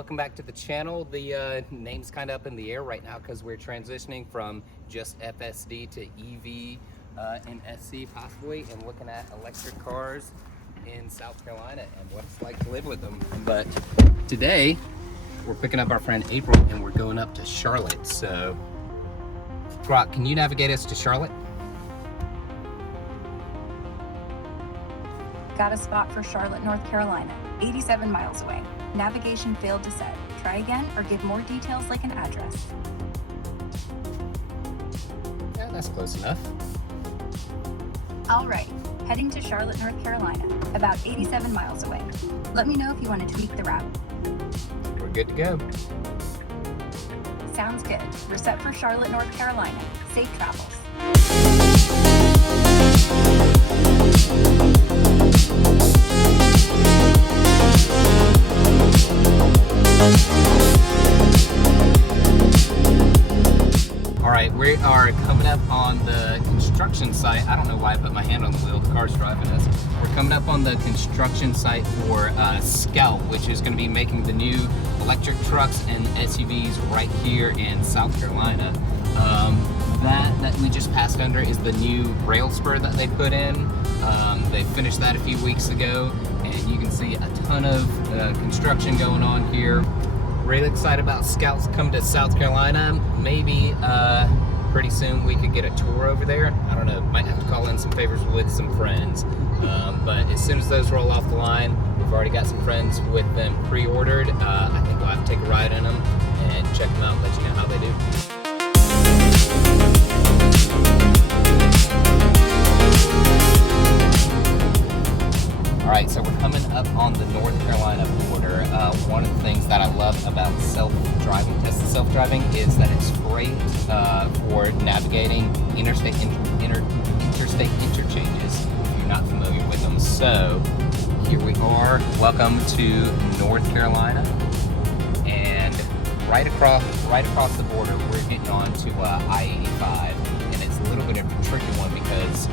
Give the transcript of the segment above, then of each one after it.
welcome back to the channel. The name's kind of up in the air right now because we're transitioning from just FSD to EV and SC possibly, and looking at electric cars in South Carolina and what it's like to live with them. But today we're picking up our friend April and we're going up to Charlotte. So Brock, can you navigate us to Charlotte? Got a spot for Charlotte, North Carolina, 87 miles away. Navigation failed to set. Try again or give more details like an address. Yeah, that's close enough. All right, heading to Charlotte, North Carolina, about 87 miles away. Let me know if you want to tweak the route. We're good to go. Sounds good. We're set for Charlotte, North Carolina. Safe travels. Alright, we are coming up on the construction site. I don't know why I put my hand on the wheel, the car's driving us. We're coming up on the construction site for Scout, which is going to be making the new electric trucks and SUVs right here in South Carolina. That we just passed under is the new rail spur that they put in. They finished that a few weeks ago, and you can see a ton of construction going on here. Really excited about Scouts coming to South Carolina. Maybe pretty soon we could get a tour over there. I don't know, might have to call in some favors with some friends. But as soon as those roll off the line, we've already got some friends with them pre-ordered. I think we'll have to take a ride in them and check them out and let you know how they do. Alright, so we're coming up on the North Carolina border. One of the things that I love about self-driving, Tesla self-driving, is that it's great for navigating interstate interchanges, if you're not familiar with them. So, here we are. Welcome to North Carolina. And right across the border, we're getting on to I-85. And it's a little bit of a tricky one because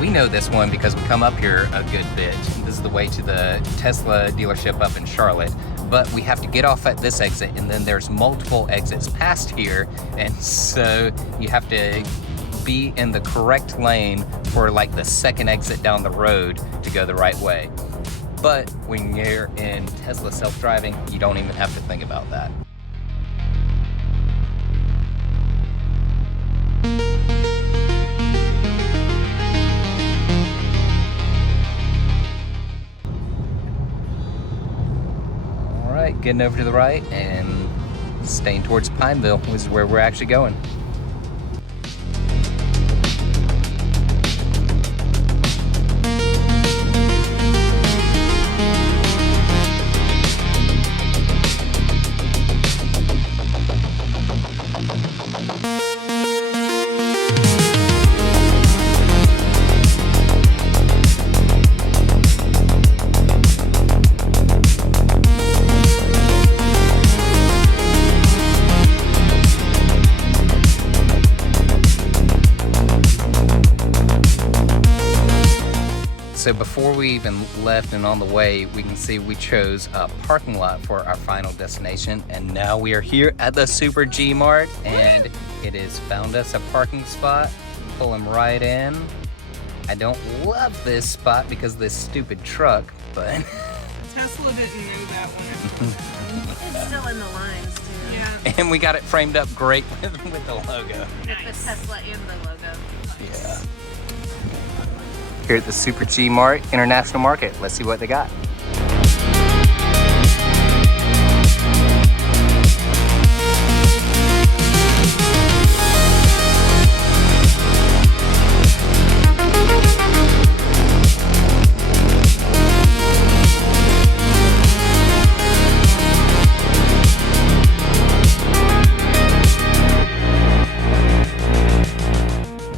we know this one because we come up here a good bit. This is the way to the Tesla dealership up in Charlotte. But we have to get off at this exit, and then there's multiple exits past here. And so you have to be in the correct lane for like the second exit down the road to go the right way. But when you're in Tesla self-driving, you don't even have to think about that. Getting over to the right and staying towards Pineville is where we're actually going. So before we even left and on the way, we can see we chose a parking lot for our final destination. And now we are here at the Super G Mart, and it has found us a parking spot. Pull them right in. I don't love this spot because of this stupid truck, but... Tesla didn't know that one. It's still in the lines too. Yeah. And we got it framed up great with the logo. Nice. With the Tesla and the logo. Yeah. Here at the Super G Mart International Market. Let's see what they got.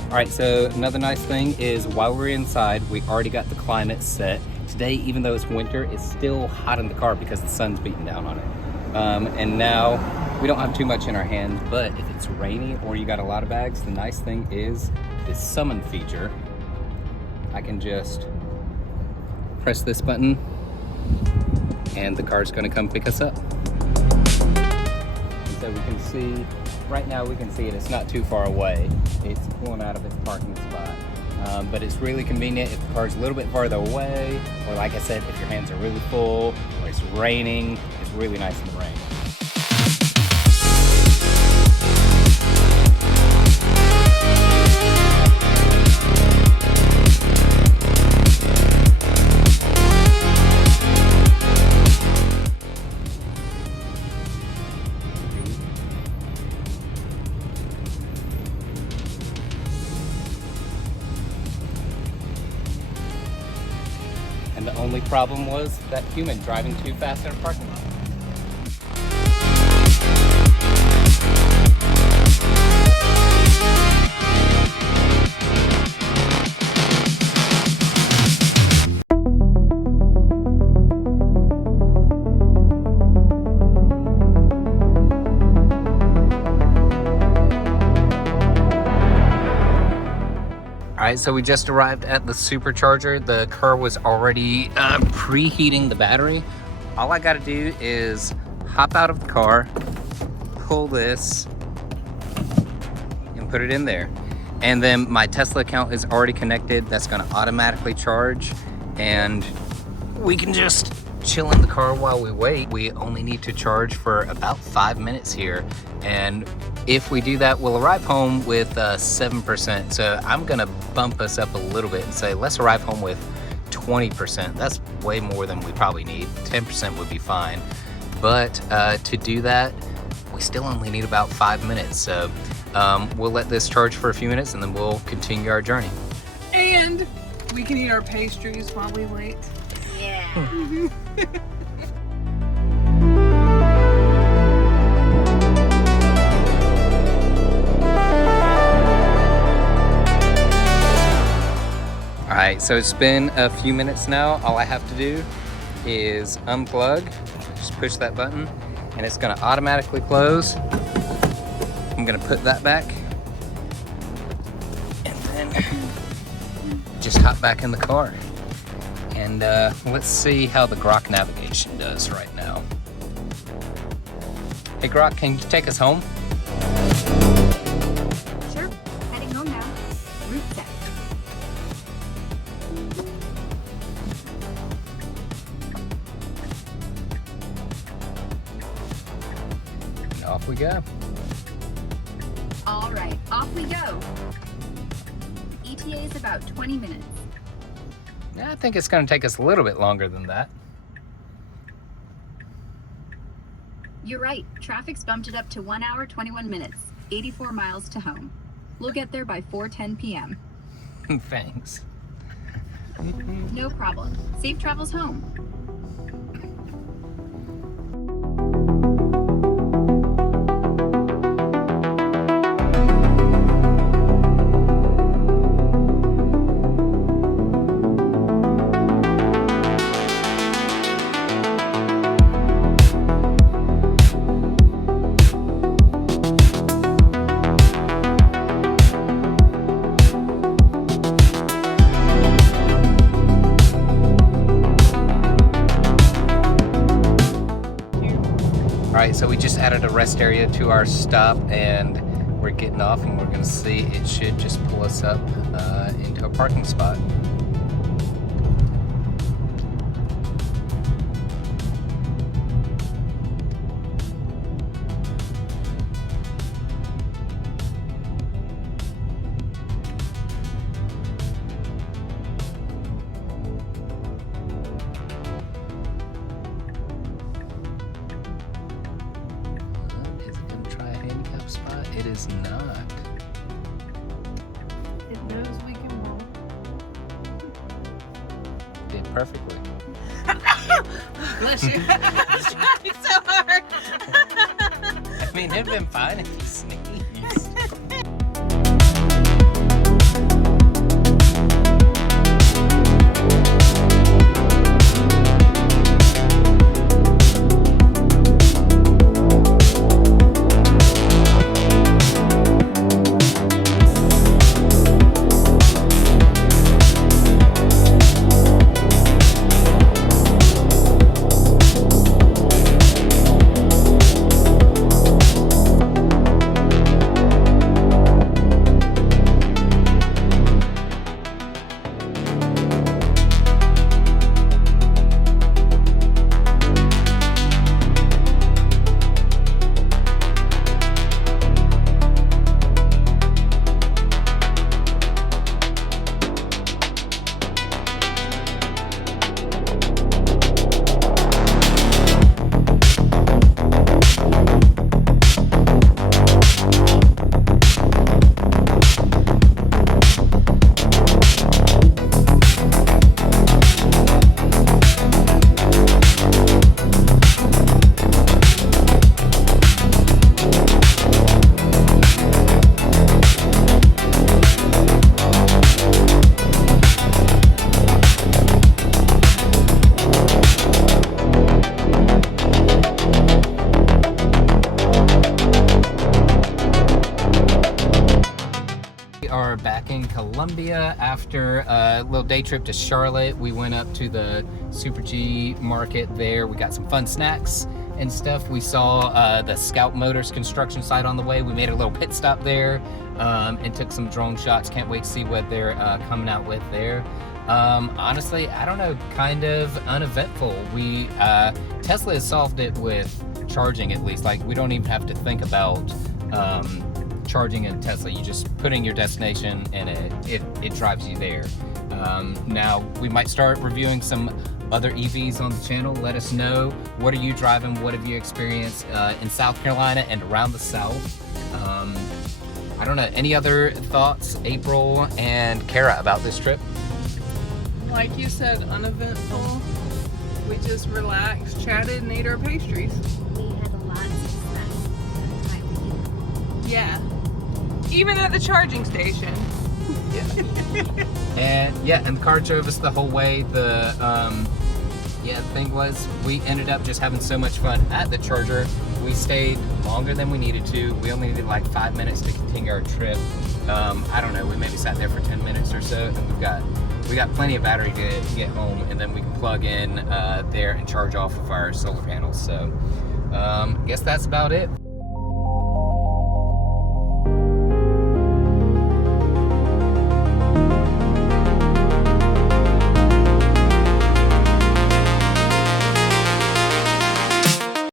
Alright, so another nice thing is while we're inside, we already got the climate set. Today, even though it's winter, it's still hot in the car because the sun's beating down on it. And now we don't have too much in our hands, but if it's rainy or you got a lot of bags, the nice thing is this summon feature. I can just press this button and the car's gonna come pick us up. So we can see, right now we can see it, it's not too far away. It's pulling out of its parking spot. But it's really convenient if the car's a little bit farther away, or like I said, if your hands are really full, or it's raining, it's really nice in the rain. And the only problem was that human driving too fast in a parking lot. Alright, so we just arrived at the Supercharger. The car was already preheating the battery. All I gotta do is hop out of the car, pull this, and put it in there. And then my Tesla account is already connected. That's gonna automatically charge, and we can just chill in the car while we wait. We only need to charge for about 5 minutes here, and if we do that, we'll arrive home with 7%. So I'm gonna bump us up a little bit and say, let's arrive home with 20%. That's way more than we probably need. 10% would be fine. But to do that, we still only need about 5 minutes. So we'll let this charge for a few minutes and then we'll continue our journey. And we can eat our pastries while we wait. Yeah. Alright, so it's been a few minutes now. All I have to do is unplug, just push that button, and it's gonna automatically close. I'm gonna put that back, and then just hop back in the car. And let's see how the Grok navigation does right now. Hey Grok, can you take us home? Sure. Heading home now. Route set. And off we go. All right, off we go. ETA is about 20 minutes. Yeah, I think it's gonna take us a little bit longer than that. You're right. Traffic's bumped it up to 1 hour, 21 minutes. 84 miles to home. We'll get there by 4:10 p.m. Thanks. No problem. Safe travels home. Alright, so we just added a rest area to our stop and we're getting off and we're gonna see it should just pull us up into a parking spot. It is not. It knows we can roll. Did perfectly. Bless you. Trying so hard. I mean, it'd been fine if you sneezed. We are back in Columbia after a little day trip to Charlotte. We went up to the Super G Market there. We got some fun snacks and stuff. We saw the Scout Motors construction site on the way. We made a little pit stop there and took some drone shots. Can't wait to see what they're coming out with there. Honestly, I don't know, kind of uneventful. Tesla has solved it with charging, at least. Like, we don't even have to think about charging in Tesla. You just put in your destination and it drives you there. Now we might start reviewing some other EVs on the channel. Let us know, what are you driving, what have you experienced in South Carolina and around the South. I don't know, any other thoughts, April and Kara, about this trip? Like you said, uneventful. We just relaxed, chatted, and ate our pastries. We had a lot of success at the time we did. Yeah. Even at the charging station. And the car drove us the whole way. The thing was, we ended up just having so much fun at the charger. We stayed longer than we needed to. We only needed like 5 minutes to continue our trip. I don't know, we maybe sat there for 10 minutes or so, and we got plenty of battery to get home, and then we can plug in there and charge off of our solar panels. So I guess that's about it.